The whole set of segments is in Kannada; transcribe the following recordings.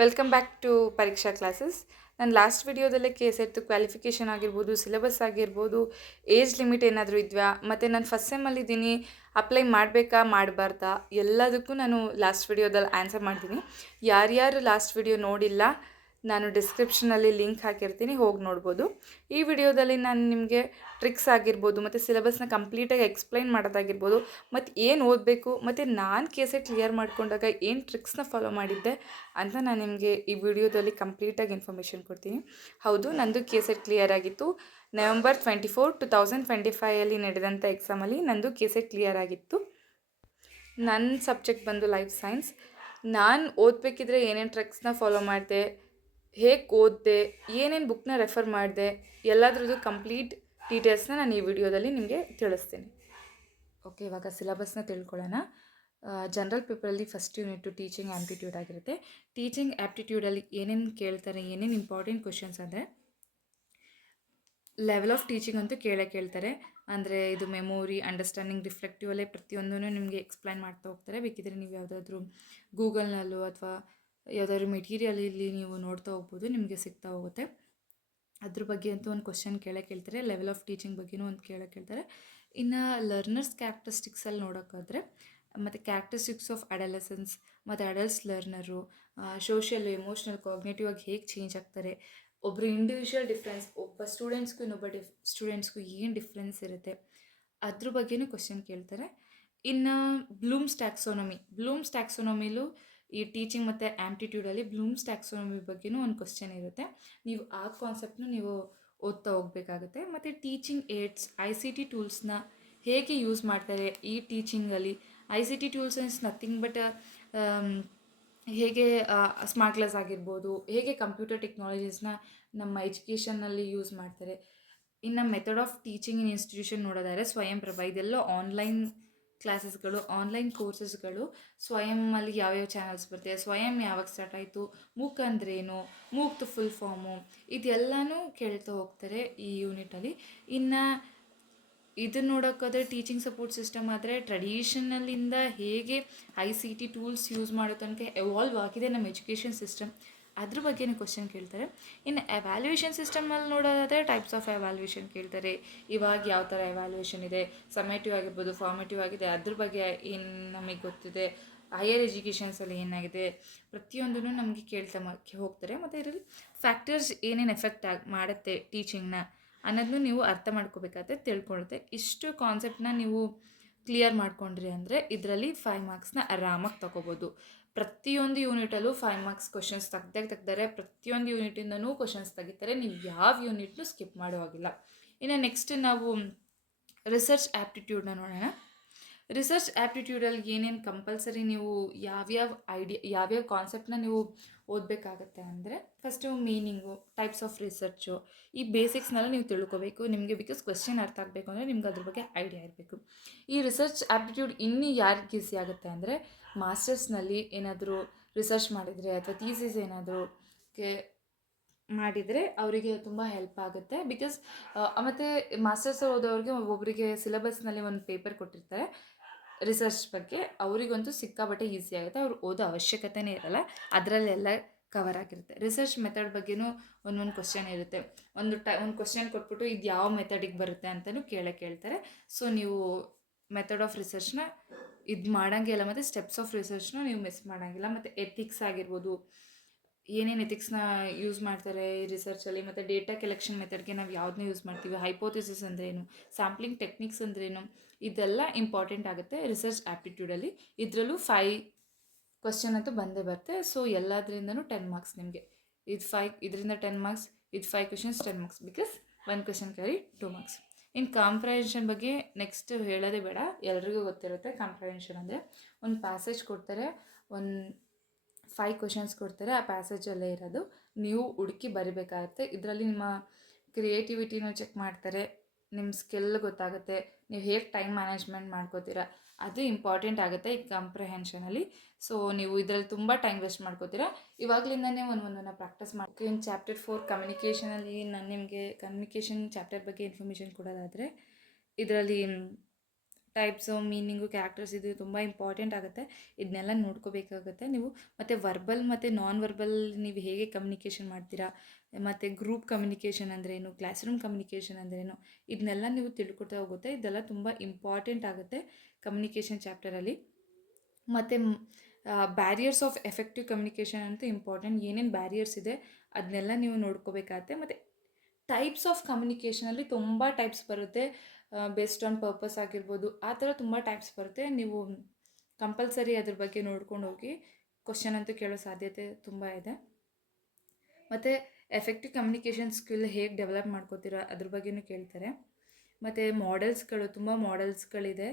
ವೆಲ್ಕಮ್ ಬ್ಯಾಕ್ ಟು ಪರೀಕ್ಷಾ ಕ್ಲಾಸಸ್. ನಾನು ಲಾಸ್ಟ್ ವಿಡಿಯೋದಲ್ಲೇ ಕೇಸ್ ಕ್ವಾಲಿಫಿಕೇಷನ್ ಆಗಿರ್ಬೋದು, ಸಿಲೆಬಸ್ ಆಗಿರ್ಬೋದು, ಏಜ್ ಲಿಮಿಟ್ ಏನಾದರೂ ಇದ್ವಾ, ಮತ್ತು ನಾನು ಫಸ್ಟ್ ಸೆಮ್ಮಲ್ಲಿದ್ದೀನಿ, ಅಪ್ಲೈ ಮಾಡಬೇಕಾ ಮಾಡಬಾರ್ದಾ ಎಲ್ಲದಕ್ಕೂ ನಾನು ಲಾಸ್ಟ್ ವಿಡಿಯೋದಲ್ಲಿ ಆನ್ಸರ್ ಮಾಡ್ತೀನಿ. ಯಾರ್ಯಾರು ಲಾಸ್ಟ್ ವಿಡಿಯೋ ನೋಡಿಲ್ಲ, ನಾನು ಡಿಸ್ಕ್ರಿಪ್ಷನಲ್ಲಿ ಲಿಂಕ್ ಹಾಕಿರ್ತೀನಿ, ಹೋಗಿ ನೋಡ್ಬೋದು. ಈ ವಿಡಿಯೋದಲ್ಲಿ ನಾನು ನಿಮಗೆ ಟ್ರಿಕ್ಸ್ ಆಗಿರ್ಬೋದು ಮತ್ತು ಸಿಲೆಬಸ್ನ ಕಂಪ್ಲೀಟಾಗಿ ಎಕ್ಸ್ಪ್ಲೈನ್ ಮಾಡೋದಾಗಿರ್ಬೋದು, ಮತ್ತು ಏನು ಓದಬೇಕು ಮತ್ತು ನಾನು ಕೇಸೆ ಕ್ಲಿಯರ್ ಮಾಡ್ಕೊಂಡಾಗ ಏನು ಟ್ರಿಕ್ಸ್ನ ಫಾಲೋ ಮಾಡಿದ್ದೆ ಅಂತ ನಾನು ನಿಮಗೆ ಈ ವಿಡಿಯೋದಲ್ಲಿ ಕಂಪ್ಲೀಟಾಗಿ ಇನ್ಫಾರ್ಮೇಷನ್ ಕೊಡ್ತೀನಿ. ಹೌದು, ನಂದು ಕೇಸೆಟ್ ಕ್ಲಿಯರ್ ಆಗಿತ್ತು. November 24, 2025 ನಡೆದಂಥ ಎಕ್ಸಾಮಲ್ಲಿ ನಂದು ಕೇಸೆಟ್ ಕ್ಲಿಯರ್ ಆಗಿತ್ತು. ನನ್ನ ಸಬ್ಜೆಕ್ಟ್ ಬಂದು ಲೈಫ್ ಸೈನ್ಸ್. ನಾನು ಓದಬೇಕಿದ್ರೆ ಏನೇನು ಟ್ರಿಕ್ಸ್ನ ಫಾಲೋ ಮಾಡಿದೆ, ಹೇಗೆ ಓದಿದೆ, ಏನೇನು ಬುಕ್ನ ರೆಫರ್ ಮಾಡಿದೆ, ಎಲ್ಲದ್ರದ್ದು ಕಂಪ್ಲೀಟ್ ಡೀಟೇಲ್ಸ್ನ ನಾನು ಈ ವಿಡಿಯೋದಲ್ಲಿ ನಿಮಗೆ ತಿಳಿಸ್ತೀನಿ. ಓಕೆ, ಇವಾಗ ಸಿಲೆಬಸ್ನ ತಿಳ್ಕೊಳ್ಳೋಣ. ಜನರಲ್ ಪೇಪರಲ್ಲಿ ಫಸ್ಟ್ ಯೂನಿಟ್ಟು ಟೀಚಿಂಗ್ ಆ್ಯಪ್ಟಿಟ್ಯೂಡ್ ಆಗಿರುತ್ತೆ. ಟೀಚಿಂಗ್ ಆ್ಯಪ್ಟಿಟ್ಯೂಡಲ್ಲಿ ಏನೇನು ಕೇಳ್ತಾರೆ, ಏನೇನು ಇಂಪಾರ್ಟೆಂಟ್ ಕ್ವಶನ್ಸ್ ಅಂದರೆ ಲೆವೆಲ್ ಆಫ್ ಟೀಚಿಂಗ್ ಅಂತೂ ಕೇಳ್ತಾರೆ. ಅಂದರೆ ಇದು ಮೆಮೊರಿ, ಅಂಡರ್ಸ್ಟ್ಯಾಂಡಿಂಗ್, ರಿಫ್ಲೆಕ್ಟಿವ್ ಅಲ್ಲೇ ಪ್ರತಿಯೊಂದೂ ನಿಮಗೆ ಎಕ್ಸ್ಪ್ಲೈನ್ ಮಾಡ್ತಾ ಹೋಗ್ತಾರೆ. ಬೇಕಿದ್ರೆ ನೀವು ಯಾವುದಾದ್ರೂ ಗೂಗಲ್ನಲ್ಲೋ ಅಥವಾ ಯಾವುದಾದ್ರೂ ಮೆಟೀರಿಯಲಲ್ಲಿ ನೀವು ನೋಡ್ತಾ ಹೋಗ್ಬೋದು, ನಿಮಗೆ ಸಿಗ್ತಾ ಹೋಗುತ್ತೆ. ಅದ್ರ ಬಗ್ಗೆ ಅಂತೂ ಒಂದು ಕ್ವಶನ್ ಕೇಳ್ತಾರೆ. ಲೆವೆಲ್ ಆಫ್ ಟೀಚಿಂಗ್ ಬಗ್ಗೆನೂ ಒಂದು ಕೇಳ್ತಾರೆ. ಇನ್ನು ಲರ್ನರ್ಸ್ ಕ್ಯಾರೆಕ್ಟರಿಸ್ಟಿಕ್ಸಲ್ಲಿ ನೋಡೋಕ್ಕಾದ್ರೆ ಮತ್ತು ಕ್ಯಾರೆಕ್ಟರಿಸ್ಟಿಕ್ಸ್ ಆಫ್ ಅಡಲಸೆನ್ಸ್ ಮತ್ತು ಅಡಲ್ಟ್ಸ್ ಲರ್ನರು, ಸೋಷಿಯಲ್, ಎಮೋಷ್ನಲ್, ಕಾಗ್ನೇಟಿವ್ ಆಗಿ ಹೇಗೆ ಚೇಂಜ್ ಆಗ್ತಾರೆ, ಒಬ್ಬರು ಇಂಡಿವಿಜುವಲ್ ಡಿಫ್ರೆನ್ಸ್, ಒಬ್ಬ ಸ್ಟೂಡೆಂಟ್ಸ್ಗೂ ಇನ್ನೊಬ್ಬ ಸ್ಟೂಡೆಂಟ್ಸ್ಗೂ ಏನು ಡಿಫ್ರೆನ್ಸ್ ಇರುತ್ತೆ ಅದ್ರ ಬಗ್ಗೆನೂ ಕ್ವಶನ್ ಕೇಳ್ತಾರೆ. ಇನ್ನು ಬ್ಲೂಮ್ಸ್ ಟ್ಯಾಕ್ಸೋನಮಿಲೂ ಈ ಟೀಚಿಂಗ್ ಮತ್ತು ಆ್ಯಪ್ಟಿಟ್ಯೂಡಲ್ಲಿ ಬ್ಲೂಮ್ಸ್ ಟ್ಯಾಕ್ಸೋನಮಿ ಬಗ್ಗೆನೂ ಒಂದು ಕ್ವಶನ್ ಇರುತ್ತೆ. ನೀವು ಆ ಕಾನ್ಸೆಪ್ಟ್ನ ನೀವು ಓದ್ತಾ ಹೋಗಬೇಕಾಗುತ್ತೆ. ಮತ್ತು ಟೀಚಿಂಗ್ ಏಡ್ಸ್, ICT ಟೂಲ್ಸ್ನ ಹೇಗೆ ಯೂಸ್ ಮಾಡ್ತಾರೆ ಈ ಟೀಚಿಂಗಲ್ಲಿ. ICT tools is nothing but ಹೇಗೆ ಸ್ಮಾರ್ಟ್ ಕ್ಲಾಸ್ ಆಗಿರ್ಬೋದು, ಹೇಗೆ ಕಂಪ್ಯೂಟರ್ ಟೆಕ್ನಾಲಜೀಸ್ನ ನಮ್ಮ ಎಜುಕೇಷನ್ನಲ್ಲಿ ಯೂಸ್ ಮಾಡ್ತಾರೆ. ಇನ್ನು method of teaching in institution ನೋಡೋದಾದರೆ ಸ್ವಯಂ ಪ್ರಭಾ, ಇದೆಲ್ಲ ಆನ್ಲೈನ್ ಕ್ಲಾಸಸ್ಗಳು, ಆನ್ಲೈನ್ ಕೋರ್ಸಸ್ಗಳು. ಸ್ವಯಂನಲ್ಲಿ ಯಾವ್ಯಾವ ಚಾನಲ್ಸ್ ಬರ್ತದೆ, ಸ್ವಯಂ ಯಾವಾಗ ಸ್ಟಾರ್ಟ್ ಆಯಿತು, ಮೂಕ್ ಅಂದ್ರೇನು, ಮೂಕ್ದು ಫುಲ್ ಫಾರ್ಮು, ಇದೆಲ್ಲನೂ ಕೇಳ್ತಾ ಹೋಗ್ತಾರೆ ಈ ಯೂನಿಟಲ್ಲಿ. ಇನ್ನು ಇದನ್ನು ನೋಡೋಕ್ಕಾದ್ರೆ ಟೀಚಿಂಗ್ ಸಪೋರ್ಟ್ ಸಿಸ್ಟಮ್ ಆದರೆ ಟ್ರೆಡಿಷನಲ್ಲಿಂದ ಹೇಗೆ ICT ಟೂಲ್ಸ್ ಯೂಸ್ ಮಾಡೋ ತನಕ ಎವಾಲ್ವ್ ಆಗಿದೆ ನಮ್ಮ ಎಜುಕೇಷನ್ ಸಿಸ್ಟಮ್, ಅದ್ರ ಬಗ್ಗೆನೇ ಕ್ವಶನ್ ಕೇಳ್ತಾರೆ. ಇನ್ನು ಎವ್ಯಾಲ್ಯೂಯೇಷನ್ ಸಿಸ್ಟಮಲ್ಲಿ ನೋಡೋದಾದರೆ ಟೈಪ್ಸ್ ಆಫ್ ಎವ್ಯಾಲ್ಯೂಯೇಷನ್ ಕೇಳ್ತಾರೆ. ಇವಾಗ ಯಾವ ಥರ ಎವ್ಯಾಲ್ಯೂಯೇಷನ್ ಇದೆ, ಸಮೇಟಿವ್ ಆಗಿರ್ಬೋದು, ಫಾರ್ಮೇಟಿವ್ ಆಗಿದೆ, ಅದ್ರ ಬಗ್ಗೆ ಏನು ನಮಗೆ ಗೊತ್ತಿದೆ, ಹೈಯರ್ ಎಜುಕೇಷನ್ಸಲ್ಲಿ ಏನಾಗಿದೆ, ಪ್ರತಿಯೊಂದೂ ನಮಗೆ ಕೇಳ್ತಾ ಹೋಗ್ತಾರೆ. ಮತ್ತು ಇದರಲ್ಲಿ ಫ್ಯಾಕ್ಟರ್ಸ್ ಏನೇನು ಎಫೆಕ್ಟ್ ಮಾಡುತ್ತೆ ಟೀಚಿಂಗ್ನ ಅನ್ನೋದನ್ನು ನೀವು ಅರ್ಥ ಮಾಡ್ಕೋಬೇಕಾದ್ರೆ ತಿಳ್ಕೊಳುತ್ತೆ. ಇಷ್ಟು ಕಾನ್ಸೆಪ್ಟನ್ನ ನೀವು ಕ್ಲಿಯರ್ ಮಾಡ್ಕೊಂಡ್ರಿ ಅಂದರೆ ಇದರಲ್ಲಿ 5 ಮಾರ್ಕ್ಸ್ನ ಆರಾಮಾಗಿ ತೊಗೋಬೋದು. ಪ್ರತಿಯೊಂದು ಯೂನಿಟಲ್ಲೂ 5 ಮಾರ್ಕ್ಸ್ ಕ್ವಶನ್ಸ್ ತೆಗ್ದರೆ ಪ್ರತಿಯೊಂದು ಯೂನಿಟಿಂದನೂ ಕ್ವಶನ್ಸ್ ತೆಗಿತಾರೆ. ನೀವು ಯಾವ ಯೂನಿಟ್ನೂ ಸ್ಕಿಪ್ ಮಾಡೋ ಹಾಗಿಲ್ಲ. ಇನ್ನು ನೆಕ್ಸ್ಟ್ ನಾವು ರಿಸರ್ಚ್ ಆ್ಯಪ್ಟಿಟ್ಯೂಡ್ನ ನೋಡೋಣ. ರಿಸರ್ಚ್ ಆ್ಯಪ್ಟಿಟ್ಯೂಡಲ್ಲಿ ಏನೇನು ಕಂಪಲ್ಸರಿ ನೀವು ಯಾವ್ಯಾವ ಕಾನ್ಸೆಪ್ಟನ್ನ ನೀವು ಓದಬೇಕಾಗತ್ತೆ ಅಂದರೆ first meaning, types of research, ಈ ಬೇಸಿಕ್ಸ್ನೆಲ್ಲ ನೀವು ತಿಳ್ಕೊಬೇಕು ನಿಮಗೆ. ಬಿಕಾಸ್ ಕ್ವೆಶ್ಚನ್ ಅರ್ಥ ಆಗಬೇಕು ಅಂದರೆ ನಿಮ್ಗೆ ಅದ್ರ ಬಗ್ಗೆ ಐಡಿಯಾ ಇರಬೇಕು. ಈ ರಿಸರ್ಚ್ ಆ್ಯಪ್ಟಿಟ್ಯೂಡ್ ಇನ್ನೂ ಯಾರಿಗೆ ಈಸಿ ಆಗುತ್ತೆ ಅಂದರೆ ಮಾಸ್ಟರ್ಸ್ನಲ್ಲಿ ಏನಾದರೂ ರಿಸರ್ಚ್ ಮಾಡಿದರೆ ಅಥವಾ ಥೀಸಿಸ್ ಏನಾದರೂ ಮಾಡಿದರೆ ಅವರಿಗೆ ತುಂಬ ಹೆಲ್ಪ್ ಆಗುತ್ತೆ. ಬಿಕಾಸ್ ಮತ್ತು ಮಾಸ್ಟರ್ಸ್ ಓದೋರಿಗೆ ಒಬ್ಬೊಬ್ಬರಿಗೆ ಸಿಲೆಬಸ್ನಲ್ಲಿ ಒಂದು ಪೇಪರ್ ಕೊಟ್ಟಿರ್ತಾರೆ ರಿಸರ್ಚ್ ಬಗ್ಗೆ, ಅವರಿಗಂತೂ ಸಿಕ್ಕಾಬಟ್ಟೆ ಈಸಿ ಆಗುತ್ತೆ, ಅವ್ರು ಓದೋ ಅವಶ್ಯಕತೆನೇ ಇರಲ್ಲ, ಅದರಲ್ಲೆಲ್ಲ ಕವರ್ ಆಗಿರುತ್ತೆ. ರಿಸರ್ಚ್ ಮೆಥಡ್ ಬಗ್ಗೆನೂ ಒಂದೊಂದು ಕ್ವಶನ್ ಇರುತ್ತೆ. ಒಂದು ಕ್ವಶನ್ ಕೊಟ್ಬಿಟ್ಟು ಇದು ಯಾವ ಮೆಥಡಿಗೆ ಬರುತ್ತೆ ಅಂತಲೂ ಕೇಳ್ತಾರೆ. ಸೊ ನೀವು ಮೆಥಡ್ ಆಫ್ ರಿಸರ್ಚ್ನ ಇದು ಮಾಡೋಂಗಿಲ್ಲ, ಮತ್ತು ಸ್ಟೆಪ್ಸ್ ಆಫ್ ರಿಸರ್ಚ್ನ ನೀವು ಮಿಸ್ ಮಾಡೋಂಗಿಲ್ಲ. ಮತ್ತು ಎಥಿಕ್ಸ್ ಆಗಿರ್ಬೋದು, ಏನೇನು ಎಥಿಕ್ಸ್ನ ಯೂಸ್ ಮಾಡ್ತಾರೆ ಈ ರಿಸರ್ಚಲ್ಲಿ, ಮತ್ತು ಡೇಟಾ ಕಲೆಕ್ಷನ್ ಮೆಥಡ್ಗೆ ನಾವು ಯಾವುದನ್ನ ಯೂಸ್ ಮಾಡ್ತೀವಿ, ಹೈಪೋಥಿಸಿಸ್ ಅಂದ್ರೇನು, ಸ್ಯಾಂಪ್ಲಿಂಗ್ ಟೆಕ್ನಿಕ್ಸ್ ಅಂದ್ರೇನು, ಇದೆಲ್ಲ ಇಂಪಾರ್ಟೆಂಟ್ ಆಗುತ್ತೆ ರಿಸರ್ಚ್ ಆ್ಯಪ್ಟಿಟ್ಯೂಡಲ್ಲಿ. ಇದರಲ್ಲೂ 5 ಕ್ವಶನ್ ಅಂತೂ ಬಂದೇ ಬರುತ್ತೆ. ಸೊ ಎಲ್ಲದರಿಂದನೂ 10 ಮಾರ್ಕ್ಸ್ ನಿಮಗೆ. ಇದರಿಂದ 10 ಮಾರ್ಕ್ಸ್, ಇದು 5 questions 10 marks, because 1 question carry 2 marks. ಇನ್ನು ಕಾಂಪ್ರಹೆನ್ಷನ್ ಬಗ್ಗೆ ನೆಕ್ಸ್ಟ್ ಹೇಳೋದೇ ಬೇಡ, ಎಲ್ರಿಗೂ ಗೊತ್ತಿರುತ್ತೆ. ಕಾಂಪ್ರಹೆನ್ಷನ್ ಅಂದರೆ ಒಂದು ಪ್ಯಾಸೇಜ್ ಕೊಡ್ತಾರೆ, ಒಂದು 5 ಕ್ವಶನ್ಸ್ ಕೊಡ್ತಾರೆ, ಆ ಪ್ಯಾಸೇಜಲ್ಲೇ ಇರೋದು ನೀವು ಹುಡುಕಿ ಬರಿಬೇಕಾಗುತ್ತೆ. ಇದರಲ್ಲಿ ನಿಮ್ಮ ಕ್ರಿಯೇಟಿವಿಟಿನೂ ಚೆಕ್ ಮಾಡ್ತಾರೆ, ನಿಮ್ಮ ಸ್ಕಿಲ್ ಗೊತ್ತಾಗುತ್ತೆ, ನೀವು ಹೇಗೆ ಟೈಮ್ ಮ್ಯಾನೇಜ್ಮೆಂಟ್ ಮಾಡ್ಕೋತೀರಾ ಅದು ಇಂಪಾರ್ಟೆಂಟ್ ಆಗುತ್ತೆ ಈ ಕಾಂಪ್ರಹೆನ್ಷನಲ್ಲಿ. ಸೊ ನೀವು ಇದರಲ್ಲಿ ತುಂಬ ಟೈಮ್ ವೇಸ್ಟ್ ಮಾಡ್ಕೋತೀರಾ. ಇವಾಗಲಿಂದನೇ ಒಂದೊಂದನ್ನು ಪ್ರಾಕ್ಟೀಸ್ ಮಾಡ್ತೀವಿ. ಇನ್ನು ಚಾಪ್ಟರ್ 4 ಕಮ್ಯುನಿಕೇಷನಲ್ಲಿ ನಾನು ನಿಮಗೆ ಕಮ್ಯುನಿಕೇಷನ್ ಚಾಪ್ಟರ್ ಬಗ್ಗೆ ಇನ್ಫಾರ್ಮೇಷನ್ ಕೊಡೋದಾದರೆ ಇದರಲ್ಲಿ ಟೈಪ್ಸು, ಮೀನಿಂಗು, ಕ್ಯಾರೆಕ್ಟರ್ಸ್ ಇದು ತುಂಬ ಇಂಪಾರ್ಟೆಂಟ್ ಆಗುತ್ತೆ. ಇದನ್ನೆಲ್ಲ ನೋಡ್ಕೋಬೇಕಾಗುತ್ತೆ ನೀವು. ಮತ್ತು ವರ್ಬಲ್ ಮತ್ತು ನಾನ್ ವರ್ಬಲ್ ನೀವು ಹೇಗೆ ಕಮ್ಯುನಿಕೇಷನ್ ಮಾಡ್ತೀರಾ, ಮತ್ತು ಗ್ರೂಪ್ ಕಮ್ಯುನಿಕೇಷನ್ ಅಂದ್ರೇನು, ಕ್ಲಾಸ್ ರೂಮ್ ಕಮ್ಯುನಿಕೇಷನ್ ಅಂದ್ರೇನು, ಇದನ್ನೆಲ್ಲ ನೀವು ತಿಳ್ಕೊತಾ ಹೋಗುತ್ತೆ. ಇದೆಲ್ಲ ತುಂಬ ಇಂಪಾರ್ಟೆಂಟ್ ಆಗುತ್ತೆ ಕಮ್ಯುನಿಕೇಷನ್ ಚಾಪ್ಟರಲ್ಲಿ. ಮತ್ತು ಬ್ಯಾರಿಯರ್ಸ್ ಆಫ್ ಎಫೆಕ್ಟಿವ್ ಕಮ್ಯುನಿಕೇಷನ್ ಅಂತೂ ಇಂಪಾರ್ಟೆಂಟ್. ಏನೇನು ಬ್ಯಾರಿಯರ್ಸ್ ಇದೆ ಅದನ್ನೆಲ್ಲ ನೀವು ನೋಡ್ಕೋಬೇಕಾಗತ್ತೆ. ಮತ್ತು ಟೈಪ್ಸ್ ಆಫ್ ಕಮ್ಯುನಿಕೇಷನಲ್ಲಿ ತುಂಬ ಟೈಪ್ಸ್ ಬರುತ್ತೆ. ಬೇಸ್ಡ್ ಆನ್ ಪರ್ಪಸ್ ಆಗಿರ್ಬೋದು, ಆ ಥರ ತುಂಬ ಟೈಪ್ಸ್ ಬರುತ್ತೆ. ನೀವು ಕಂಪಲ್ಸರಿ ಅದ್ರ ಬಗ್ಗೆ ನೋಡ್ಕೊಂಡು ಹೋಗಿ. ಕ್ವಶನ್ ಅಂತೂ ಕೇಳೋ ಸಾಧ್ಯತೆ ತುಂಬ ಇದೆ. ಮತ್ತು ಎಫೆಕ್ಟಿವ್ ಕಮ್ಯುನಿಕೇಷನ್ ಸ್ಕಿಲ್ ಹೇಗೆ ಡೆವಲಪ್ ಮಾಡ್ಕೋತೀರಾ ಅದ್ರ ಬಗ್ಗೆಯೂ ಕೇಳ್ತಾರೆ. ಮತ್ತು ಮಾಡೆಲ್ಸ್ಗಳು, ತುಂಬ ಮಾಡೆಲ್ಸ್ಗಳಿದೆ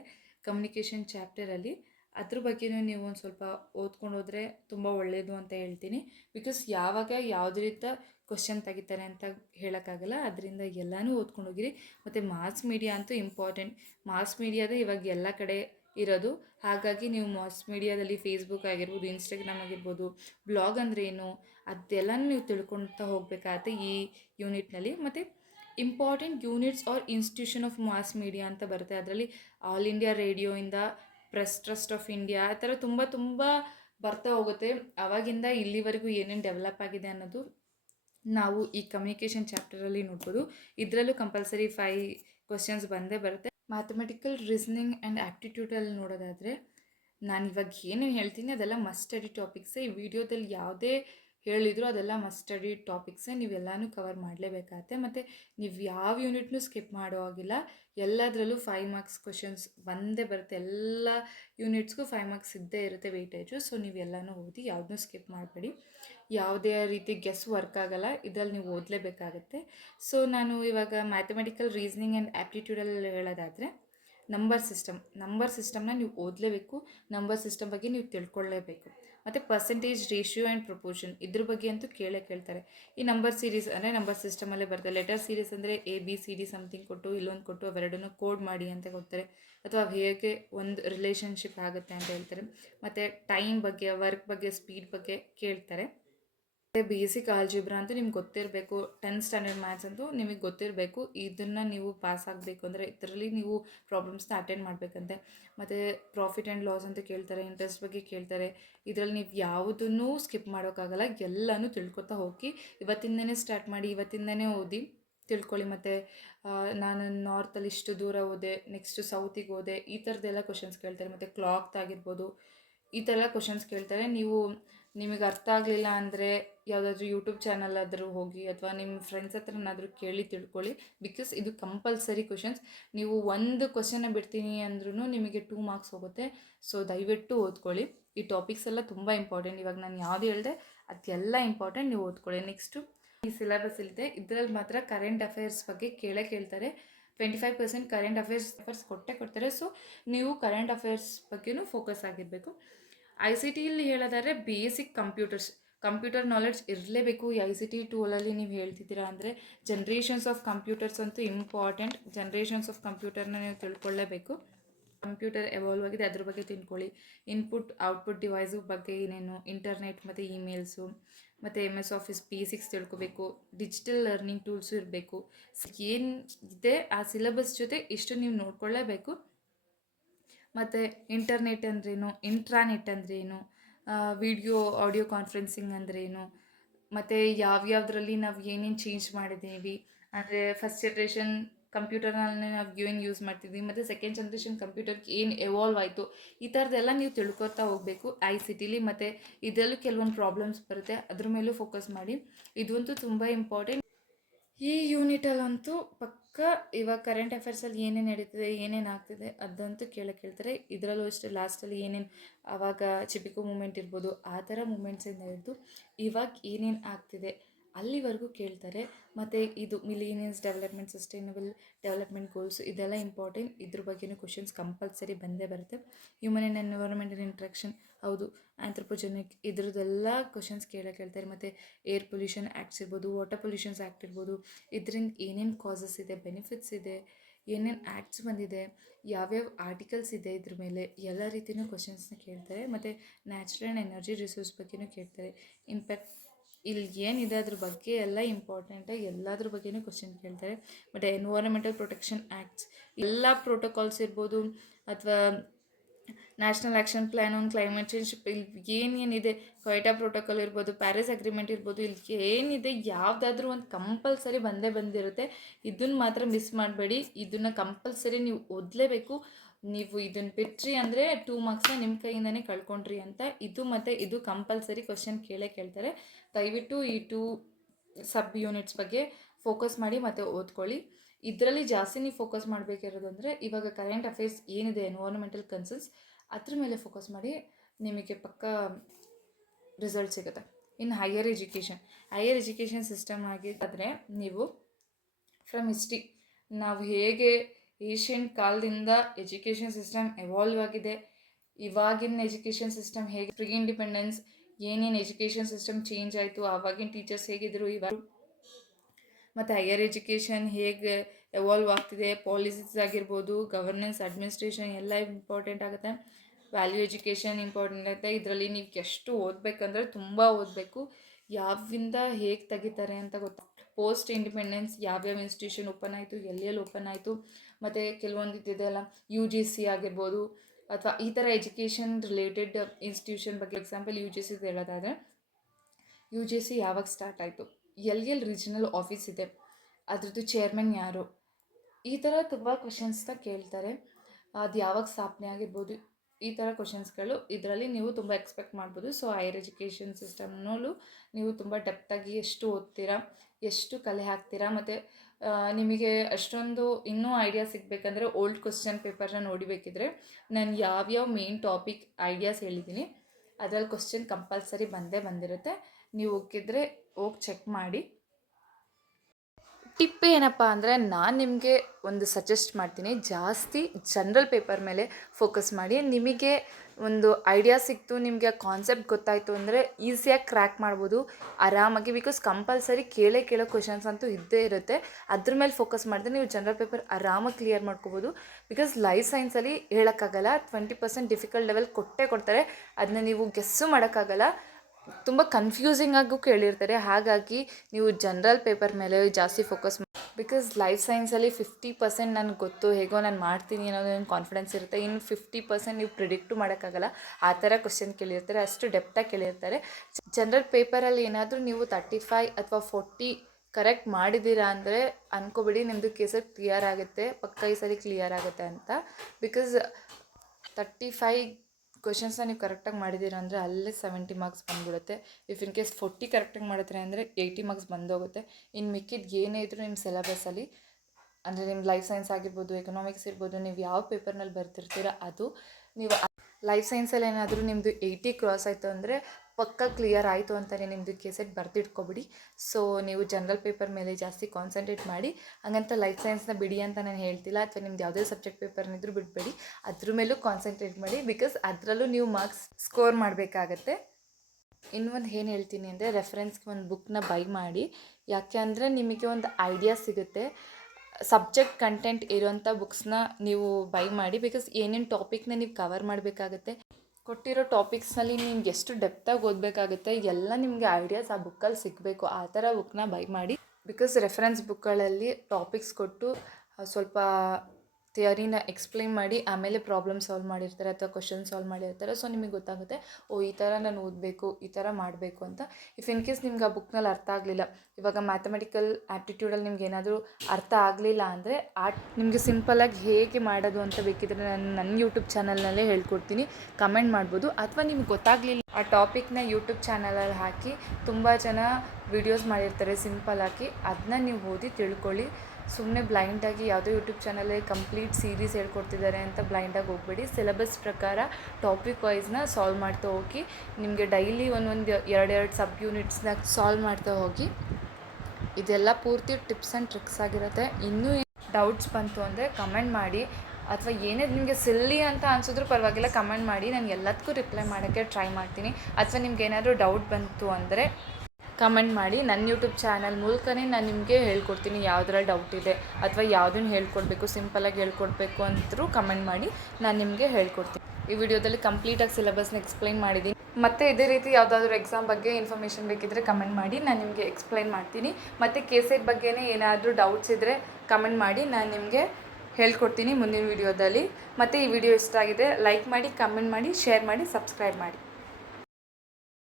ಕಮ್ಯುನಿಕೇಷನ್ ಚಾಪ್ಟರಲ್ಲಿ. ಅದ್ರ ಬಗ್ಗೆಯೂ ನೀವು ಒಂದು ಸ್ವಲ್ಪ ಓದ್ಕೊಂಡು ಹೋದರೆ ತುಂಬ ಒಳ್ಳೆಯದು ಅಂತ ಹೇಳ್ತೀನಿ. ಬಿಕಾಸ್ ಯಾವಾಗ ಯಾವುದೇ ರೀತಿಯ ಕ್ವಶನ್ ತೆಗಿತಾರೆ ಅಂತ ಹೇಳೋಕ್ಕಾಗಲ್ಲ. ಅದರಿಂದ ಎಲ್ಲನೂ ಓದ್ಕೊಂಡು ಹೋಗಿರಿ. ಮತ್ತು ಮಾಸ್ ಮೀಡಿಯಾ ಅಂತೂ ಇಂಪಾರ್ಟೆಂಟ್. ಮಾಸ್ ಮೀಡಿಯಾದೇ ಇವಾಗ ಎಲ್ಲ ಕಡೆ ಇರೋದು. ಹಾಗಾಗಿ ನೀವು ಮಾಸ್ ಮೀಡಿಯಾದಲ್ಲಿ ಫೇಸ್ಬುಕ್ ಆಗಿರ್ಬೋದು, ಇನ್ಸ್ಟಾಗ್ರಾಮ್ ಆಗಿರ್ಬೋದು, ಬ್ಲಾಗ್ ಅಂದರೆ ಏನು ಅದೆಲ್ಲನೂ ನೀವು ತಿಳ್ಕೊಳ್ತಾ ಹೋಗಬೇಕಾಗತ್ತೆ ಈ ಯೂನಿಟ್ನಲ್ಲಿ. ಮತ್ತು important units are institution of mass media ಅಂತ ಬರುತ್ತೆ. ಅದರಲ್ಲಿ ಆಲ್ ಇಂಡಿಯಾ ರೇಡಿಯೋಯಿಂದ ಪ್ರೆಸ್ ಟ್ರಸ್ಟ್ ಆಫ್ ಇಂಡಿಯಾ, ಆ ಥರ ತುಂಬ ತುಂಬ ಬರ್ತಾ ಹೋಗುತ್ತೆ. ಆವಾಗಿಂದ ಇಲ್ಲಿವರೆಗೂ ಏನೇನು ಡೆವಲಪ್ ಆಗಿದೆ ಅನ್ನೋದು ನಾವು ಈ ಕಮ್ಯುನಿಕೇಷನ್ ಚಾಪ್ಟರಲ್ಲಿ ನೋಡ್ಬೋದು. ಇದರಲ್ಲೂ ಕಂಪಲ್ಸರಿ 5 ಕ್ವಶನ್ಸ್ ಬಂದೇ ಬರುತ್ತೆ. ಮ್ಯಾಥಮೆಟಿಕಲ್ ರೀಸನಿಂಗ್ ಆ್ಯಂಡ್ ಆ್ಯಪ್ಟಿಟ್ಯೂಡಲ್ಲಿ ನೋಡೋದಾದರೆ ನಾನು ಇವಾಗ ಏನೇನು ಹೇಳ್ತೀನಿ ಅದೆಲ್ಲ ಮಸ್ಟ್ ಸ್ಟಡಿ ಟಾಪಿಕ್ಸೇ. ಈ ವಿಡಿಯೋದಲ್ಲಿ ಯಾವುದೇ ಹೇಳಿದ್ರು ಅದೆಲ್ಲ ಮಸ್ಟ್ ಸ್ಟಡಿ ಟಾಪಿಕ್ಸೇ. ನೀವೆಲ್ಲನೂ ಕವರ್ ಮಾಡಲೇಬೇಕಾಗತ್ತೆ. ಮತ್ತು ನೀವು ಯಾವ ಯೂನಿಟ್ನೂ ಸ್ಕಿಪ್ ಮಾಡೋ ಆಗಿಲ್ಲ. ಎಲ್ಲದರಲ್ಲೂ 5 ಮಾರ್ಕ್ಸ್ ಕ್ವಶನ್ಸ್ ಬಂದೇ ಬರುತ್ತೆ. ಎಲ್ಲ ಯೂನಿಟ್ಸ್ಗೂ 5 ಮಾರ್ಕ್ಸ್ ಇದ್ದೇ ಇರುತ್ತೆ ವೆಯ್ಟೇಜು. ಸೊ ನೀವೆಲ್ಲನೂ ಓದಿ, ಯಾವುದನ್ನೂ ಸ್ಕಿಪ್ ಮಾಡಬೇಡಿ. ಯಾವುದೇ ರೀತಿ ಗೆಸ್ ವರ್ಕ್ ಆಗಲ್ಲ, ಇದರಲ್ಲಿ ನೀವು ಓದಲೇಬೇಕಾಗತ್ತೆ. ಸೊ ನಾನು ಇವಾಗ ಮ್ಯಾಥಮೆಟಿಕಲ್ ರೀಸನಿಂಗ್ ಆ್ಯಂಡ್ ಆ್ಯಪ್ಟಿಟ್ಯೂಡಲ್ಲಿ ಹೇಳೋದಾದರೆ ನಂಬರ್ ಸಿಸ್ಟಮ್ನ ನೀವು ಓದಲೇಬೇಕು. ನಂಬರ್ ಸಿಸ್ಟಮ್ ಬಗ್ಗೆ ನೀವು ತಿಳ್ಕೊಳ್ಳೇಬೇಕು. ಮತ್ತು ಪರ್ಸೆಂಟೇಜ್, ರೇಷಿಯೋ ಆ್ಯಂಡ್ ಪ್ರಪೋರ್ಷನ್ ಇದ್ರ ಬಗ್ಗೆ ಅಂತೂ ಕೇಳ್ತಾರೆ. ಈ ನಂಬರ್ ಸೀರೀಸ್ ಅಂದರೆ ನಂಬರ್ ಸಿಸ್ಟಮಲ್ಲೇ ಬರ್ತದೆ. ಲೆಟರ್ ಸೀರೀಸ್ ಅಂದರೆ ABCD ಸಮಥಿಂಗ್ ಕೊಟ್ಟು ಇಲ್ಲೊಂದು ಕೊಟ್ಟು ಅವೆರಡನ್ನೂ ಕೋಡ್ ಮಾಡಿ ಅಂತ ಕೊಡ್ತಾರೆ. ಅಥವಾ ಹೇಗೆ ಒಂದು ರಿಲೇಷನ್ಶಿಪ್ ಆಗುತ್ತೆ ಅಂತ ಹೇಳ್ತಾರೆ. ಮತ್ತು ಟೈಮ್ ಬಗ್ಗೆ, ವರ್ಕ್ ಬಗ್ಗೆ, ಸ್ಪೀಡ್ ಬಗ್ಗೆ ಕೇಳ್ತಾರೆ. ಬೇಸಿಕ್ ಆಲ್ಜಿಬ್ರಾ ಅಂತೂ ನಿಮ್ಗೆ ಗೊತ್ತಿರಬೇಕು. 10th ಸ್ಟ್ಯಾಂಡರ್ಡ್ ಮ್ಯಾಥ್ಸ್ ಅಂತೂ ನಿಮಗೆ ಗೊತ್ತಿರಬೇಕು. ಇದನ್ನು ನೀವು ಪಾಸ್ ಆಗಬೇಕು ಅಂದರೆ ಇದರಲ್ಲಿ ನೀವು ಪ್ರಾಬ್ಲಮ್ಸ್ನ ಅಟೆಂಡ್ ಮಾಡಬೇಕಂತೆ. ಮತ್ತು ಪ್ರಾಫಿಟ್ ಆ್ಯಂಡ್ ಲಾಸ್ ಅಂತ ಕೇಳ್ತಾರೆ, ಇಂಟ್ರೆಸ್ಟ್ ಬಗ್ಗೆ ಕೇಳ್ತಾರೆ. ಇದರಲ್ಲಿ ನೀವು ಯಾವುದನ್ನು ಸ್ಕಿಪ್ ಮಾಡೋಕ್ಕಾಗಲ್ಲ. ಎಲ್ಲನೂ ತಿಳ್ಕೊತಾ ಹೋಗಿ. ಇವತ್ತಿಂದನೇ ಸ್ಟಾರ್ಟ್ ಮಾಡಿ, ಇವತ್ತಿಂದನೇ ಓದಿ ತಿಳ್ಕೊಳ್ಳಿ. ಮತ್ತು ನಾನು ನಾರ್ತಲ್ಲಿ ಇಷ್ಟು ದೂರ ಹೋದೆ, ನೆಕ್ಸ್ಟು ಸೌತಿಗೆ ಹೋದೆ, ಈ ಥರದ್ದೆಲ್ಲ ಕ್ವಶನ್ಸ್ ಕೇಳ್ತಾರೆ. ಮತ್ತು ಕ್ಲಾಕ್ದಾಗಿರ್ಬೋದು, ಈ ಥರ ಕ್ವಶನ್ಸ್ ಕೇಳ್ತಾರೆ. ನಿಮಗೆ ಅರ್ಥ ಆಗಲಿಲ್ಲ ಅಂದರೆ ಯಾವುದಾದ್ರೂ ಯೂಟ್ಯೂಬ್ ಚಾನಲ್ ಆದರೂ ಹೋಗಿ, ಅಥವಾ ನಿಮ್ಮ ಫ್ರೆಂಡ್ಸ್ ಹತ್ರನಾದರೂ ಕೇಳಿ ತಿಳ್ಕೊಳ್ಳಿ. ಬಿಕಾಸ್ ಇದು ಕಂಪಲ್ಸರಿ ಕ್ವಶನ್ಸ್. ನೀವು ಒಂದು ಕ್ವಶನ್ನ ಬಿಡ್ತೀನಿ ಅಂದ್ರೂ ನಿಮಗೆ 2 ಮಾರ್ಕ್ಸ್ ಹೋಗುತ್ತೆ. ಸೊ ದಯವಿಟ್ಟು ಓದ್ಕೊಳ್ಳಿ. ಈ ಟಾಪಿಕ್ಸ್ ಎಲ್ಲ ತುಂಬ ಇಂಪಾರ್ಟೆಂಟ್. ಇವಾಗ ನಾನು ಯಾವುದು ಹೇಳಿದೆ ಅದೆಲ್ಲ ಇಂಪಾರ್ಟೆಂಟ್, ನೀವು ಓದ್ಕೊಳ್ಳಿ. ನೆಕ್ಸ್ಟು ಈ ಸಿಲೆಬಸ್ ಇಲ್ಲಿದೆ. ಇದರಲ್ಲಿ ಮಾತ್ರ ಕರೆಂಟ್ ಅಫೇರ್ಸ್ ಬಗ್ಗೆ ಕೇಳ್ತಾರೆ. 25% ಕರೆಂಟ್ ಅಫೇರ್ಸ್ ಕೊಡ್ತಾರೆ. ಸೊ ನೀವು ಕರೆಂಟ್ ಅಫೇರ್ಸ್ ಬಗ್ಗೆನೂ ಫೋಕಸ್ ಆಗಿರಬೇಕು. ICTಯಲ್ಲಿ ಹೇಳೋದಾದರೆ ಬೇಸಿಕ್ ಕಂಪ್ಯೂಟರ್ ನಾಲೆಡ್ಜ್ ಇರಲೇಬೇಕು. ಈ ICT ಟೂಲಲ್ಲಿ ನೀವು ಹೇಳ್ತಿದ್ದೀರಾ ಅಂದರೆ ಜನ್ರೇಷನ್ಸ್ ಆಫ್ ಕಂಪ್ಯೂಟರ್ಸ್ ಅಂತೂ ಇಂಪಾರ್ಟೆಂಟ್. ಜನ್ರೇಷನ್ಸ್ ಆಫ್ ಕಂಪ್ಯೂಟರ್ನ ನೀವು ತಿಳ್ಕೊಳ್ಳೇಬೇಕು. ಕಂಪ್ಯೂಟರ್ ಎವಾಲ್ವ್ ಆಗಿದೆ, ಅದ್ರ ಬಗ್ಗೆ ತಿಳ್ಕೊಳ್ಳಿ. ಇನ್ಪುಟ್ ಔಟ್ಪುಟ್ ಡಿವೈಸು ಬಗ್ಗೆ ಏನೇನು, ಇಂಟರ್ನೆಟ್ ಮತ್ತು ಇಮೇಲ್ಸು, ಮತ್ತು MS ಆಫೀಸ್ ಬೇಸಿಕ್ಸ್ ತಿಳ್ಕೊಬೇಕು. ಡಿಜಿಟಲ್ ಲರ್ನಿಂಗ್ ಟೂಲ್ಸು ಇರಬೇಕು. ಏನು ಇದೆ ಆ ಸಿಲೆಬಸ್ ಜೊತೆ ಇಷ್ಟು ನೀವು ನೋಡ್ಕೊಳ್ಳೇಬೇಕು. ಮತ್ತು ಇಂಟರ್ನೆಟ್ ಅಂದ್ರೇನು, ಇಂಟ್ರಾನೆಟ್ ಅಂದ್ರೇನು, ವಿಡಿಯೋ ಆಡಿಯೋ ಕಾನ್ಫರೆನ್ಸಿಂಗ್ ಅಂದ್ರೇನು, ಮತ್ತು ಯಾವ್ಯಾವುದ್ರಲ್ಲಿ ನಾವು ಏನೇನು ಚೇಂಜ್ ಮಾಡಿದ್ದೀವಿ ಅಂದರೆ ಫಸ್ಟ್ ಜನ್ರೇಷನ್ ಕಂಪ್ಯೂಟರ್ನಲ್ಲಿ ನಾವು ಏನು ಯೂಸ್ ಮಾಡ್ತಿದ್ವಿ, ಮತ್ತು ಸೆಕೆಂಡ್ ಜನ್ರೇಷನ್ ಕಂಪ್ಯೂಟರ್ಗೆ ಏನು ಎವಾಲ್ವ್ ಆಯಿತು, ಈ ಥರದ್ದೆಲ್ಲ ನೀವು ತಿಳ್ಕೊತಾ ಹೋಗಬೇಕು ICTಲಿ. ಮತ್ತು ಇದರಲ್ಲೂ ಕೆಲವೊಂದು ಪ್ರಾಬ್ಲಮ್ಸ್ ಬರುತ್ತೆ, ಅದ್ರ ಮೇಲೂ ಫೋಕಸ್ ಮಾಡಿ. ಇದಂತೂ ತುಂಬ ಇಂಪಾರ್ಟೆಂಟ್. ಈ ಯೂನಿಟಲ್ಲಂತೂ ಪಕ್ಕ ಇವಾಗ ಕರೆಂಟ್ ಅಫೇರ್ಸಲ್ಲಿ ಏನೇನು ನಡೀತಿದೆ, ಏನೇನು ಆಗ್ತಿದೆ ಅದಂತೂ ಕೇಳ್ತಾರೆ. ಇದರಲ್ಲೂ ಅಷ್ಟೇ ಲಾಸ್ಟಲ್ಲಿ ಏನೇನು ಆವಾಗ ಚಿಪಿಕೋ ಮೂಮೆಂಟ್ ಇರ್ಬೋದು, ಆ ಥರ ಮೂಮೆಂಟ್ಸಿಂದ ಹಿಡಿದು ಇವಾಗ ಏನೇನು ಆಗ್ತಿದೆ ಅಲ್ಲಿವರೆಗೂ ಕೇಳ್ತಾರೆ. ಮತ್ತು ಇದು millennials development, sustainable development goals ಇದೆಲ್ಲ ಇಂಪಾರ್ಟೆಂಟ್. ಇದ್ರ ಬಗ್ಗೆಯೂ ಕ್ವಶನ್ಸ್ ಕಂಪಲ್ಸರಿ ಬಂದೇ ಬರುತ್ತೆ. ಹ್ಯೂಮನ್ ಆ್ಯಂಡ್ ಎನ್ವಿರಾನ್ಮೆಂಟಲ್ ಇಂಟ್ರಾಕ್ಷನ್, ಹೌದು, ಆಂಥ್ರೋಪೋಜೆನಿಕ್, ಇದ್ರದ್ದೆಲ್ಲ ಕ್ವಶನ್ಸ್ ಕೇಳ್ತಾರೆ. ಮತ್ತು ಏರ್ ಪೊಲ್ಯೂಷನ್ ಆ್ಯಕ್ಟ್ಸ್ ಇರ್ಬೋದು, ವಾಟರ್ ಪೊಲ್ಯೂಷನ್ಸ್ ಆ್ಯಕ್ಟ್ ಇರ್ಬೋದು, ಇದರಿಂದ ಏನೇನು ಕಾಸಸ್ ಇದೆ, ಬೆನಿಫಿಟ್ಸ್ ಇದೆ, ಏನೇನು ಆ್ಯಕ್ಟ್ಸ್ ಬಂದಿದೆ, ಯಾವ್ಯಾವ ಆರ್ಟಿಕಲ್ಸ್ ಇದೆ ಇದ್ರ ಮೇಲೆ ಎಲ್ಲ ರೀತಿಯೂ ಕ್ವಶನ್ಸ್ನ ಕೇಳ್ತಾರೆ. ಮತ್ತು ನ್ಯಾಚುರಲ್ ಆ್ಯಂಡ್ ಎನರ್ಜಿ ರಿಸೋರ್ಸ್ ಬಗ್ಗೆಯೂ ಕೇಳ್ತಾರೆ. ಇಂಪ್ಯಾಕ್ಟ್ ಇಲ್ಲಿ ಏನಿದೆ ಅದ್ರ ಬಗ್ಗೆ ಎಲ್ಲ ಇಂಪಾರ್ಟೆಂಟಾಗಿ ಎಲ್ಲದ್ರ ಬಗ್ಗೆಯೂ ಕ್ವಶನ್ ಕೇಳ್ತಾರೆ. ಮತ್ತು ಎನ್ವೈರನ್ಮೆಂಟಲ್ ಪ್ರೊಟೆಕ್ಷನ್ ಆ್ಯಕ್ಟ್ಸ್ ಎಲ್ಲ ಪ್ರೋಟೋಕಾಲ್ಸ್ ಇರ್ಬೋದು, ಅಥವಾ national action plan on climate change, ಇಲ್ಲಿ ಏನೇನಿದೆ ಕ್ವೈಟಾ ಪ್ರೋಟೋಕಾಲ್ ಇರ್ಬೋದು, ಪ್ಯಾರಿಸ್ ಅಗ್ರಿಮೆಂಟ್ ಇರ್ಬೋದು, ಇಲ್ಲಿ ಏನಿದೆ ಯಾವುದಾದ್ರೂ ಒಂದು ಕಂಪಲ್ಸರಿ ಬಂದೇ ಬಂದಿರುತ್ತೆ. ಇದನ್ನು ಮಾತ್ರ ಮಿಸ್ ಮಾಡಬೇಡಿ. ಇದನ್ನು ಕಂಪಲ್ಸರಿ ನೀವು ಓದಲೇಬೇಕು. ನೀವು ಇದನ್ನು ಬಿಟ್ರಿ ಅಂದರೆ 2 ಮಾರ್ಕ್ಸ್ನ ನಿಮ್ಮ ಕೈಯಿಂದನೇ ಕಳ್ಕೊಂಡ್ರಿ ಅಂತ. ಇದು ಮತ್ತು ಇದು ಕಂಪಲ್ಸರಿ ಕ್ವಶನ್ ಕೇಳ್ತಾರೆ. ದಯವಿಟ್ಟು ಈ 2 ಸಬ್ ಯೂನಿಟ್ಸ್ ಬಗ್ಗೆ ಫೋಕಸ್ ಮಾಡಿ ಮತ್ತು ಓದ್ಕೊಳ್ಳಿ. ಇದರಲ್ಲಿ ಜಾಸ್ತಿ ನೀವು ಫೋಕಸ್ ಮಾಡಬೇಕಿರೋದು ಅಂದರೆ ಇವಾಗ ಕರೆಂಟ್ ಅಫೇರ್ಸ್ ಏನಿದೆ, ಎನ್ವೈರನ್ಮೆಂಟಲ್ ಕನ್ಸರ್ನ್ಸ್, ಅದ್ರ ಮೇಲೆ ಫೋಕಸ್ ಮಾಡಿ, ನಿಮಗೆ ಪಕ್ಕ ರಿಸಲ್ಟ್ ಸಿಗುತ್ತೆ. ಇನ್ನು ಹೈಯರ್ ಎಜುಕೇಷನ್ ಸಿಸ್ಟಮ್ ಆಗಿದ್ದರೆ ನೀವು ಫ್ರಮ್ ಹಿಸ್ಟ್ರಿ ನಾವು ಹೇಗೆ ಏಷ್ಯಂಟ್ ಕಾಲದಿಂದ ಎಜುಕೇಷನ್ ಸಿಸ್ಟಮ್ ಎವಾಲ್ವ್ ಆಗಿದೆ, ಇವಾಗಿನ ಎಜುಕೇಷನ್ ಸಿಸ್ಟಮ್ ಹೇಗೆ, ಪ್ರೀ ಇಂಡಿಪೆಂಡೆನ್ಸ್ ಏನೇನು ಎಜುಕೇಷನ್ ಸಿಸ್ಟಮ್ ಚೇಂಜ್ ಆಯಿತು, ಆವಾಗಿನ ಟೀಚರ್ಸ್ ಹೇಗಿದ್ರು, ಇವಾಗ ಮತ್ತು ಹೈಯರ್ ಎಜುಕೇಷನ್ ಹೇಗೆ ಎವಾಲ್ವ್ ಆಗ್ತಿದೆ, ಪಾಲಿಸೀಸ್ ಆಗಿರ್ಬೋದು, ಗವರ್ನೆನ್ಸ್, ಅಡ್ಮಿನಿಸ್ಟ್ರೇಷನ್ ಎಲ್ಲ ಇಂಪಾರ್ಟೆಂಟ್ ಆಗುತ್ತೆ. ವ್ಯಾಲ್ಯೂ ಎಜುಕೇಷನ್ ಇಂಪಾರ್ಟೆಂಟ್ ಆಗುತ್ತೆ. ಇದರಲ್ಲಿ ನೀವು ಎಷ್ಟು ಓದಬೇಕಂದ್ರೆ ತುಂಬ ಓದಬೇಕು. ಯಾವಿಂದ ಹೇಗೆ ತೆಗಿತಾರೆ ಅಂತ ಗೊತ್ತು. ಪೋಸ್ಟ್ ಇಂಡಿಪೆಂಡೆನ್ಸ್ ಯಾವ್ಯಾವ ಇನ್ಸ್ಟಿಟ್ಯೂಷನ್ ಓಪನ್ ಆಯಿತು, ಎಲ್ಲೆಲ್ಲಿ ಓಪನ್ ಆಯಿತು, ಮತ್ತು ಕೆಲವೊಂದು ಇದೆಯಲ್ಲ UGC ಆಗಿರ್ಬೋದು, ಅಥವಾ ಈ ಥರ ಎಜುಕೇಷನ್ ರಿಲೇಟೆಡ್ ಇನ್ಸ್ಟಿಟ್ಯೂಷನ್ ಬಗ್ಗೆ. ಎಕ್ಸಾಂಪಲ್ UGC ಹೇಳೋದಾದರೆ UGC ಯಾವಾಗ ಸ್ಟಾರ್ಟ್ ಆಯಿತು, ಎಲ್ಲಿ ರೀಜನಲ್ ಆಫೀಸ್ ಇದೆ, ಅದ್ರದ್ದು ಚೇರ್ಮನ್ ಯಾರು, ಈ ಥರ ತುಂಬ ಕ್ವಶನ್ಸ್ನ ಕೇಳ್ತಾರೆ. ಅದು ಯಾವಾಗ ಸ್ಥಾಪನೆ ಆಗಿರ್ಬೋದು, ಈ ಥರ ಕ್ವಶನ್ಸ್ಗಳು ಇದರಲ್ಲಿ ನೀವು ತುಂಬ ಎಕ್ಸ್ಪೆಕ್ಟ್ ಮಾಡ್ಬೋದು. ಸೊ ಹೈಯರ್ ಎಜುಕೇಷನ್ ಸಿಸ್ಟಮ್ನಲ್ಲೂ ನೀವು ತುಂಬ ಡೆಪ್ತಾಗಿ ಎಷ್ಟು ಓದ್ತೀರಾ, ಎಷ್ಟು ಕಲೆ ಹಾಕ್ತೀರಾ, ಮತ್ತು ನಿಮಗೆ ಅಷ್ಟೊಂದು ಇನ್ನೂ ಐಡಿಯಾ ಸಿಗಬೇಕಂದ್ರೆ ಓಲ್ಡ್ ಕ್ವಶನ್ ಪೇಪರ್ನ ನೋಡಿಬೇಕಿದ್ರೆ ನಾನು ಯಾವ್ಯಾವ ಮೇನ್ ಟಾಪಿಕ್ ಐಡಿಯಾಸ್ ಹೇಳಿದ್ದೀನಿ ಅದರಲ್ಲಿ ಕ್ವಶನ್ ಕಂಪಲ್ಸರಿ ಬಂದಿರುತ್ತೆ. ನೀವು ಹೋಗಿದ್ರೆ ಹೋಗಿ ಚೆಕ್ ಮಾಡಿ. ಟಿಪ್ ಏನಪ್ಪ ಅಂದರೆ, ನಾನು ನಿಮಗೆ ಒಂದು ಸಜೆಸ್ಟ್ ಮಾಡ್ತೀನಿ, ಜಾಸ್ತಿ ಜನರಲ್ ಪೇಪರ್ ಮೇಲೆ ಫೋಕಸ್ ಮಾಡಿ. ನಿಮಗೆ ಒಂದು ಐಡಿಯಾ ಸಿಕ್ತು, ನಿಮಗೆ ಆ ಕಾನ್ಸೆಪ್ಟ್ ಗೊತ್ತಾಯಿತು ಅಂದರೆ ಈಸಿಯಾಗಿ ಕ್ರ್ಯಾಕ್ ಮಾಡ್ಬೋದು ಆರಾಮಾಗಿ. ಬಿಕಾಸ್ ಕಂಪಲ್ಸರಿ ಕೇಳೋ ಕ್ವಶನ್ಸ್ ಅಂತೂ ಇದ್ದೇ ಇರುತ್ತೆ. ಅದ್ರ ಮೇಲೆ ಫೋಕಸ್ ಮಾಡಿದ್ರೆ ನೀವು ಜನರಲ್ ಪೇಪರ್ ಆರಾಮಾಗಿ ಕ್ಲಿಯರ್ ಮಾಡ್ಕೋಬೋದು. ಬಿಕಾಸ್ ಲೈಫ್ ಸೈನ್ಸಲ್ಲಿ ಹೇಳೋಕ್ಕಾಗಲ್ಲ, 20% ಡಿಫಿಕಲ್ಟ್ ಲೆವೆಲ್ ಕೊಡ್ತಾರೆ. ಅದನ್ನ ನೀವು ಗೆಸ್ಸು ಮಾಡೋಕ್ಕಾಗಲ್ಲ, ತುಂಬ ಕನ್ಫ್ಯೂಸಿಂಗ್ ಆಗೂ ಕೇಳಿರ್ತಾರೆ. ಹಾಗಾಗಿ ನೀವು ಜನರಲ್ ಪೇಪರ್ ಮೇಲೆ ಜಾಸ್ತಿ ಫೋಕಸ್ ಬಿಕಾಸ್ ಲೈಫ್ ಸೈನ್ಸಲ್ಲಿ 50% ನನಗೆ ಗೊತ್ತು, ಹೇಗೋ ನಾನು ಮಾಡ್ತೀನಿ ಅನ್ನೋದು ಒಂದು ಕಾನ್ಫಿಡೆನ್ಸ್ ಇರುತ್ತೆ. ಇನ್ನು 50% ನೀವು ಪ್ರಿಡಿಕ್ಟು ಮಾಡೋಕ್ಕಾಗಲ್ಲ, ಆ ಥರ ಕ್ವಶನ್ ಕೇಳಿರ್ತಾರೆ, ಅಷ್ಟು ಡೆಪ್ತಾಗಿ ಕೇಳಿರ್ತಾರೆ. ಜನರಲ್ ಪೇಪರಲ್ಲಿ ಏನಾದರೂ ನೀವು 35 ಅಥವಾ 40 ಕರೆಕ್ಟ್ ಮಾಡಿದ್ದೀರಾ ಅಂದರೆ ಅಂದ್ಕೊಬಿಡಿ, ನಿಮ್ಮದು ಕೇಸಲ್ಲಿ ಕ್ಲಿಯರ್ ಆಗುತ್ತೆ, ಪಕ್ಕ ಈ ಸರಿ ಕ್ಲಿಯರ್ ಆಗುತ್ತೆ ಅಂತ. ಬಿಕಾಸ್ 35 ಕ್ವಶನ್ಸ್ನ ನೀವು ಕರೆಕ್ಟಾಗಿ ಮಾಡಿದ್ದೀರಾ ಅಂದರೆ ಅಲ್ಲೇ 70 ಮಾರ್ಕ್ಸ್ ಬಂದ್ಬಿಡುತ್ತೆ. ಇಫ್ ಇನ್ ಕೇಸ್ 40 ಕರೆಕ್ಟಾಗಿ ಮಾಡಿದ್ರೆ ಅಂದರೆ 80 ಮಾರ್ಕ್ಸ್ ಬಂದೋಗುತ್ತೆ. ಇನ್ನು ಮಿಕ್ಕಿದ್ದು ಏನೇ ಇದ್ದರೂ ನಿಮ್ಮ ಸಿಲೆಬಸ್ಸಲ್ಲಿ, ಅಂದರೆ ನಿಮ್ಮ ಲೈಫ್ ಸೈನ್ಸ್ ಆಗಿರ್ಬೋದು, ಎಕನಾಮಿಕ್ಸ್ ಇರ್ಬೋದು, ನೀವು ಯಾವ ಪೇಪರ್ನಲ್ಲಿ ಬರ್ತಿರ್ತೀರ ಅದು. ನೀವು ಲೈಫ್ ಸೈನ್ಸಲ್ಲಿ ಏನಾದರೂ ನಿಮ್ಮದು 80 ಕ್ರಾಸ್ ಆಯಿತು ಅಂದರೆ ಪಕ್ಕ ಕ್ಲಿಯರ್ ಆಯಿತು ಅಂತಲೇ ನಿಮ್ಮದು ಕೇಸೆಟ್ ಬರೆದಿಟ್ಕೊಬಿಡಿ. ಸೊ ನೀವು ಜನರಲ್ ಪೇಪರ್ ಮೇಲೆ ಜಾಸ್ತಿ ಕಾನ್ಸಂಟ್ರೇಟ್ ಮಾಡಿ. ಹಾಗಂತ ಲೈಫ್ ಸೈನ್ಸ್ನ ಬಿಡಿ ಅಂತ ನಾನು ಹೇಳ್ತಿಲ್ಲ, ಅಥವಾ ನಿಮ್ದು ಯಾವುದೇ ಸಬ್ಜೆಕ್ಟ್ ಪೇಪರ್ನಿದ್ರೂ ಬಿಡಬೇಡಿ, ಅದ್ರ ಮೇಲೂ ಕಾನ್ಸಂಟ್ರೇಟ್ ಮಾಡಿ. ಬಿಕಾಸ್ ಅದರಲ್ಲೂ ನೀವು ಮಾರ್ಕ್ಸ್ ಸ್ಕೋರ್ ಮಾಡಬೇಕಾಗತ್ತೆ. ಇನ್ನೊಂದು ಏನು ಹೇಳ್ತೀನಿ ಅಂದರೆ, ರೆಫರೆನ್ಸ್ಗೆ ಒಂದು ಬುಕ್ನ ಬೈ ಮಾಡಿ. ಯಾಕೆ ಅಂದರೆ ನಿಮಗೆ ಒಂದು ಐಡಿಯಾ ಸಿಗುತ್ತೆ. ಸಬ್ಜೆಕ್ಟ್ ಕಂಟೆಂಟ್ ಇರೋಂಥ ಬುಕ್ಸ್ನ ನೀವು ಬೈ ಮಾಡಿ. ಬಿಕಾಸ್ ಏನೇನು ಟಾಪಿಕ್ನ ನೀವು ಕವರ್ ಮಾಡಬೇಕಾಗತ್ತೆ, ಕೊಟ್ಟಿರೋ ಟಾಪಿಕ್ಸ್ನಲ್ಲಿ ನಿಮ್ಗೆ ಎಷ್ಟು ಡೆಪ್ತಾಗಿ ಓದಬೇಕಾಗುತ್ತೆ, ಎಲ್ಲ ನಿಮಗೆ ಐಡಿಯಾಸ್ ಆ ಬುಕ್ಕಲ್ಲಿ ಸಿಗಬೇಕು. ಆ ಥರ ಬುಕ್ನ ಬೈ ಮಾಡಿ. ಬಿಕಾಸ್ ರೆಫರೆನ್ಸ್ ಬುಕ್ಗಳಲ್ಲಿ ಟಾಪಿಕ್ಸ್ ಕೊಟ್ಟು ಸ್ವಲ್ಪ ಥಿಯರಿನ ಎಕ್ಸ್ಪ್ಲೈನ್ ಮಾಡಿ ಆಮೇಲೆ ಪ್ರಾಬ್ಲಮ್ ಸಾಲ್ವ್ ಮಾಡಿರ್ತಾರೆ ಅಥವಾ ಕ್ವಶನ್ ಸಾಲ್ವ್ ಮಾಡಿರ್ತಾರೆ. ಸೊ ನಿಮಗೆ ಗೊತ್ತಾಗುತ್ತೆ, ಈ ಥರ ನಾನು ಓದಬೇಕು, ಈ ಥರ ಮಾಡಬೇಕು ಅಂತ. ಇಫ್ ಇನ್ ಕೇಸ್ ನಿಮ್ಗೆ ಆ ಬುಕ್ನಲ್ಲಿ ಅರ್ಥ ಆಗಲಿಲ್ಲ, ಇವಾಗ ಮ್ಯಾಥಮೆಟಿಕಲ್ ಆ್ಯಪ್ಟಿಟ್ಯೂಡಲ್ಲಿ ನಿಮ್ಗೆ ಏನಾದರೂ ಅರ್ಥ ಆಗಲಿಲ್ಲ ಅಂದರೆ ನಿಮಗೆ ಸಿಂಪಲಾಗಿ ಹೇಗೆ ಮಾಡೋದು ಅಂತ ಬೇಕಿದ್ರೆ ನಾನು ನನ್ನ ಯೂಟ್ಯೂಬ್ ಚಾನಲ್ನಲ್ಲೇ ಹೇಳ್ಕೊಡ್ತೀನಿ, ಕಮೆಂಟ್ ಮಾಡ್ಬೋದು. ಅಥವಾ ನಿಮ್ಗೆ ಗೊತ್ತಾಗಲಿಲ್ಲ, ಆ ಟಾಪಿಕ್ನ ಯೂಟ್ಯೂಬ್ ಚಾನಲಲ್ಲಿ ಹಾಕಿ ತುಂಬ ಜನ ವಿಡಿಯೋಸ್ ಮಾಡಿರ್ತಾರೆ ಸಿಂಪಲಾಗಿ, ಅದನ್ನ ನೀವು ಓದಿ ತಿಳ್ಕೊಳ್ಳಿ. ಸುಮ್ಮನೆ ಬ್ಲೈಂಡಾಗಿ ಯಾವುದೋ ಯೂಟ್ಯೂಬ್ ಚಾನಲಲ್ಲಿ ಕಂಪ್ಲೀಟ್ ಸೀರೀಸ್ ಹೇಳ್ಕೊಡ್ತಿದ್ದಾರೆ ಅಂತ ಬ್ಲೈಂಡಾಗಿ ಹೋಗಬೇಡಿ. ಸಿಲೆಬಸ್ ಪ್ರಕಾರ ಟಾಪಿಕ್ ವೈಸ್ನ ಸಾಲ್ವ್ ಮಾಡ್ತಾ ಹೋಗಿ. ನಿಮಗೆ ಡೈಲಿ ಒಂದೊಂದು 2 ಸಬ್ ಯೂನಿಟ್ಸ್ನ ಸಾಲ್ವ್ ಮಾಡ್ತಾ ಹೋಗಿ. ಇದೆಲ್ಲ ಪೂರ್ತಿ ಟಿಪ್ಸ್ ಆ್ಯಂಡ್ ಟ್ರಿಕ್ಸ್ ಆಗಿರುತ್ತೆ. ಇನ್ನೂ ಡೌಟ್ಸ್ ಬಂತು ಅಂದರೆ ಕಮೆಂಟ್ ಮಾಡಿ, ಅಥವಾ ಏನೇ ನಿಮಗೆ ಸಿಲ್ಲಿ ಅಂತ ಅನ್ಸಿದ್ರೂ ಪರವಾಗಿಲ್ಲ, ಕಮೆಂಟ್ ಮಾಡಿ, ನಾನು ಎಲ್ಲದಕ್ಕೂ ರಿಪ್ಲೈ ಮಾಡೋಕ್ಕೆ ಟ್ರೈ ಮಾಡ್ತೀನಿ. ಅಥವಾ ನಿಮ್ಗೆ ಏನಾದರೂ ಡೌಟ್ ಬಂತು ಅಂದರೆ ಕಮೆಂಟ್ ಮಾಡಿ. ನನ್ನ ಯೂಟ್ಯೂಬ್ ಚಾನಲ್ ಮೂಲಕನೇ ನಾನು ನಿಮಗೆ ಹೇಳ್ಕೊಡ್ತೀನಿ. ಯಾವುದರ ಡೌಟ್ ಇದೆ ಅಥವಾ ಯಾವುದನ್ನು ಹೇಳ್ಕೊಡ್ಬೇಕು, ಸಿಂಪಲಾಗಿ ಹೇಳ್ಕೊಡ್ಬೇಕು ಅಂತರೂ ಕಮೆಂಟ್ ಮಾಡಿ, ನಾನು ನಿಮಗೆ ಹೇಳ್ಕೊಡ್ತೀನಿ. ಈ ವಿಡಿಯೋದಲ್ಲಿ ಕಂಪ್ಲೀಟಾಗಿ ಸಿಲೆಬಸ್ನ ಎಕ್ಸ್ಪ್ಲೈನ್ ಮಾಡಿದ್ದೀನಿ. ಮತ್ತು ಇದೇ ರೀತಿ ಯಾವುದಾದ್ರೂ ಎಕ್ಸಾಮ್ ಬಗ್ಗೆ ಇನ್ಫಾರ್ಮೇಷನ್ ಬೇಕಿದ್ದರೆ ಕಮೆಂಟ್ ಮಾಡಿ, ನಾನು ನಿಮಗೆ ಎಕ್ಸ್ಪ್ಲೈನ್ ಮಾಡ್ತೀನಿ. ಮತ್ತು KCET ಬಗ್ಗೆನೇ ಏನಾದರೂ ಡೌಟ್ಸ್ ಇದ್ದರೆ ಕಮೆಂಟ್ ಮಾಡಿ, ನಾನು ನಿಮಗೆ ಹೇಳ್ಕೊಡ್ತೀನಿ ಮುಂದಿನ ವಿಡಿಯೋದಲ್ಲಿ. ಮತ್ತು ಈ ವಿಡಿಯೋ ಇಷ್ಟ ಆಗಿದೆ ಲೈಕ್ ಮಾಡಿ, ಕಮೆಂಟ್ ಮಾಡಿ, ಶೇರ್ ಮಾಡಿ, ಸಬ್ಸ್ಕ್ರೈಬ್ ಮಾಡಿ.